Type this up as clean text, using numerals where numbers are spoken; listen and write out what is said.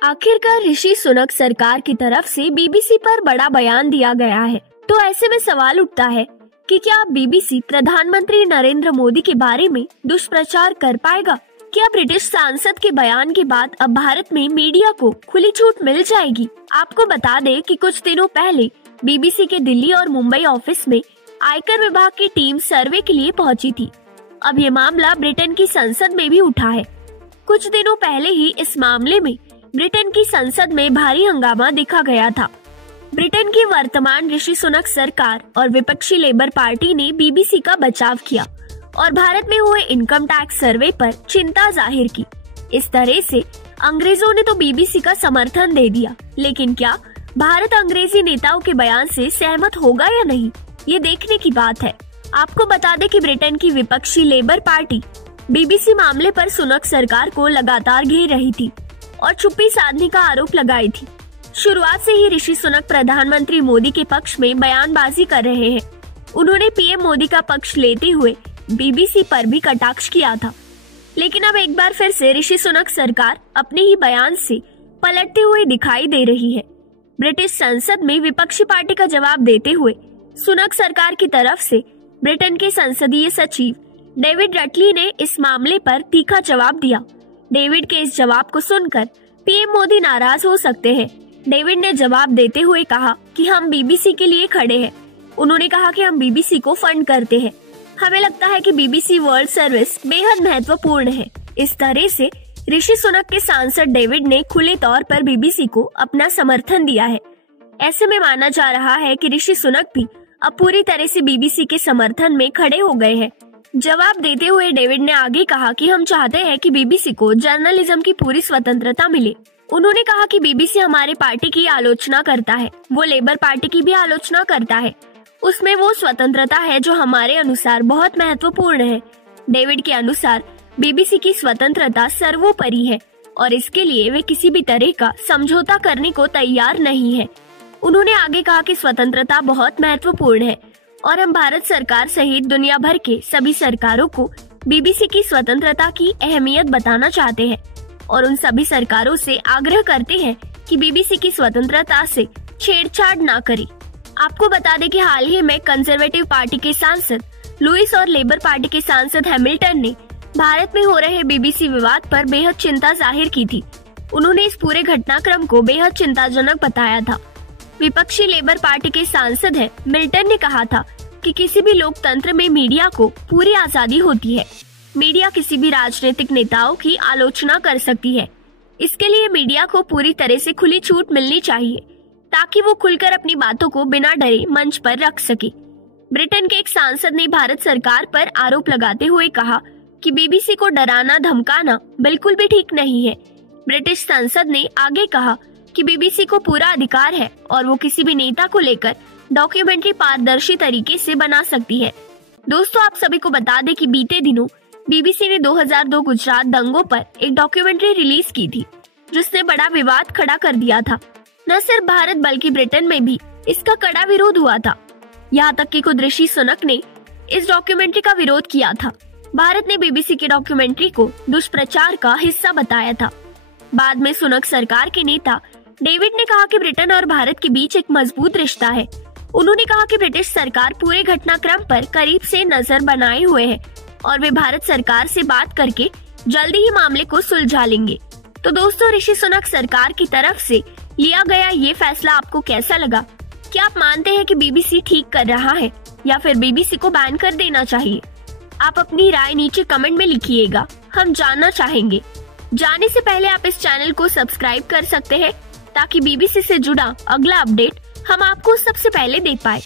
आखिरकार ऋषि सुनक सरकार की तरफ से बीबीसी पर बड़ा बयान दिया गया है। तो ऐसे में सवाल उठता है कि क्या बीबीसी प्रधानमंत्री नरेंद्र मोदी के बारे में दुष्प्रचार कर पाएगा? क्या ब्रिटिश सांसद के बयान के बाद अब भारत में मीडिया को खुली छूट मिल जाएगी? आपको बता दें कि कुछ दिनों पहले बीबीसी के दिल्ली और मुंबई ऑफिस में आयकर विभाग की टीम सर्वे के लिए पहुंची थी। अब ये मामला ब्रिटेन की संसद में भी उठा है। कुछ दिनों पहले ही इस मामले में ब्रिटेन की संसद में भारी हंगामा देखा गया था। ब्रिटेन की वर्तमान ऋषि सुनक सरकार और विपक्षी लेबर पार्टी ने बीबीसी का बचाव किया और भारत में हुए इनकम टैक्स सर्वे पर चिंता जाहिर की। इस तरह से अंग्रेजों ने तो बीबीसी का समर्थन दे दिया, लेकिन क्या भारत अंग्रेजी नेताओं के बयान से सहमत होगा या नहीं, ये देखने की बात है। आपको बता दें कि ब्रिटेन की विपक्षी लेबर पार्टी बीबीसी मामले पर सुनक सरकार को लगातार घेर रही थी और चुप्पी साधने का आरोप लगाई थी। शुरुआत से ही ऋषि सुनक प्रधानमंत्री मोदी के पक्ष में बयानबाजी कर रहे हैं। उन्होंने पीएम मोदी का पक्ष लेते हुए बीबीसी पर भी कटाक्ष किया था, लेकिन अब एक बार फिर से ऋषि सुनक सरकार अपने ही बयान से पलटते हुए दिखाई दे रही है। ब्रिटिश संसद में विपक्षी पार्टी का जवाब देते हुए सुनक सरकार की तरफ से ब्रिटेन के संसदीय सचिव डेविड रटली ने इस मामले पर तीखा जवाब दिया। डेविड के इस जवाब को सुनकर पीएम मोदी नाराज हो सकते हैं। डेविड ने जवाब देते हुए कहा कि हम बीबीसी के लिए खड़े हैं। उन्होंने कहा कि हम बीबीसी को फंड करते हैं। हमें लगता है कि बीबीसी वर्ल्ड सर्विस बेहद महत्वपूर्ण है। इस तरह से ऋषि सुनक के सांसद डेविड ने खुले तौर पर बीबीसी को अपना समर्थन दिया है। ऐसे में माना जा रहा है कि ऋषि सुनक भी अब पूरी तरह से बीबीसी के समर्थन में खड़े हो गए हैं। जवाब देते हुए डेविड ने आगे कहा कि हम चाहते हैं कि बीबीसी को जर्नलिज्म की पूरी स्वतंत्रता मिले। उन्होंने कहा कि बीबीसी हमारे पार्टी की आलोचना करता है, वो लेबर पार्टी की भी आलोचना करता है। उसमें वो स्वतंत्रता है जो हमारे अनुसार बहुत महत्वपूर्ण है। डेविड के अनुसार बीबीसी की स्वतंत्रता सर्वोपरि है और इसके लिए वे किसी भी तरह का समझौता करने को तैयार नहीं है। उन्होंने आगे कहा कि स्वतंत्रता बहुत महत्वपूर्ण है और हम भारत सरकार सहित दुनिया भर के सभी सरकारों को बीबीसी की स्वतंत्रता की अहमियत बताना चाहते हैं और उन सभी सरकारों से आग्रह करते हैं कि बीबीसी की स्वतंत्रता से छेड़छाड़ ना करें। आपको बता दें कि हाल ही में कंजर्वेटिव पार्टी के सांसद लुइस और लेबर पार्टी के सांसद हैमिल्टन ने भारत में हो रहे बीबीसी विवाद पर बेहद चिंता जाहिर की थी। उन्होंने इस पूरे घटनाक्रम को बेहद चिंताजनक बताया था। विपक्षी लेबर पार्टी के सांसद है मिल्टन ने कहा था कि किसी भी लोकतंत्र में मीडिया को पूरी आजादी होती है। मीडिया किसी भी राजनीतिक नेताओं की आलोचना कर सकती है। इसके लिए मीडिया को पूरी तरह से खुली छूट मिलनी चाहिए ताकि वो खुलकर अपनी बातों को बिना डरे मंच पर रख सके। ब्रिटेन के एक सांसद ने भारत सरकार पर आरोप लगाते हुए कहा कि बीबीसी को डराना धमकाना बिल्कुल भी ठीक नहीं है। ब्रिटिश संसद ने आगे कहा कि बीबीसी को पूरा अधिकार है और वो किसी भी नेता को लेकर डॉक्यूमेंट्री पारदर्शी तरीके से बना सकती है। दोस्तों, आप सभी को बता दें कि बीते दिनों बीबीसी ने 2002 गुजरात दंगों पर एक डॉक्यूमेंट्री रिलीज की थी जिसने बड़ा विवाद खड़ा कर दिया था। न सिर्फ भारत बल्कि ब्रिटेन में भी इसका कड़ा विरोध हुआ था। यहाँ तक कि खुद ऋषि सुनक ने इस डॉक्यूमेंट्री का विरोध किया था। भारत ने बीबीसी की डॉक्यूमेंट्री को दुष्प्रचार का हिस्सा बताया था। बाद में सुनक सरकार के नेता डेविड ने कहा कि ब्रिटेन और भारत के बीच एक मजबूत रिश्ता है। उन्होंने कहा कि ब्रिटिश सरकार पूरे घटनाक्रम पर करीब से नजर बनाए हुए है और वे भारत सरकार से बात करके जल्दी ही मामले को सुलझा लेंगे। तो दोस्तों, ऋषि सुनक सरकार की तरफ से लिया गया ये फैसला आपको कैसा लगा? क्या आप मानते हैं कि बीबीसी ठीक कर रहा है या फिर बीबीसी को बैन कर देना चाहिए? आप अपनी राय नीचे कमेंट में लिखिएगा, हम जानना चाहेंगे। जाने से पहले आप इस चैनल को सब्सक्राइब कर सकते हैं ताकि बीबीसी से जुड़ा अगला अपडेट हम आपको सबसे पहले दे पाए।